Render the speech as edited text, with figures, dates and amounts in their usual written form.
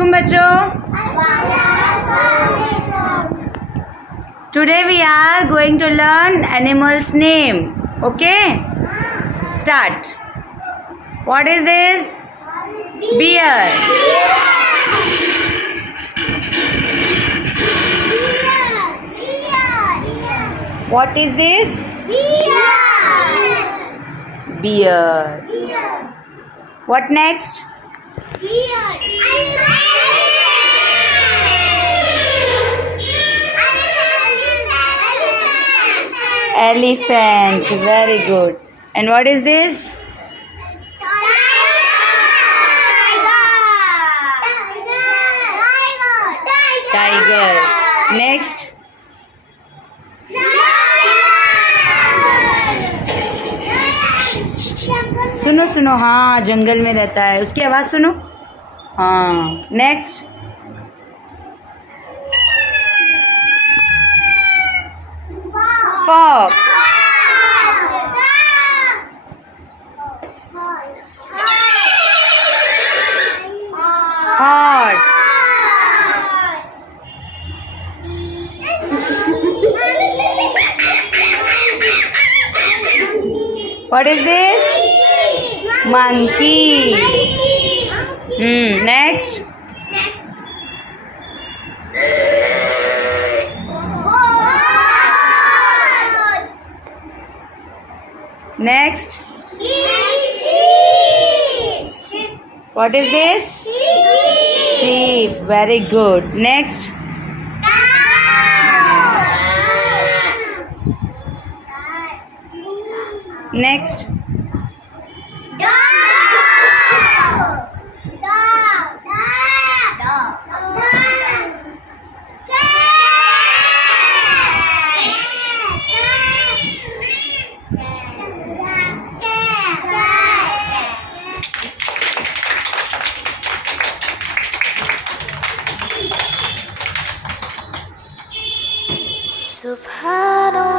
वालेकुम बच्चों. Today we are going to learn animals name. Okay? Start. What is this? Bear. What is this? Bear. What next? Elephant. Very good. And what is this? Tiger. Next. सुनो सुनो. हाँ, जंगल में रहता है. उसकी आवाज सुनो. हाँ. Next. Fox. Horse. What is this? Monkey. Next. Next. What is this? Sheep. Very good. Next. Next. Subhanallah.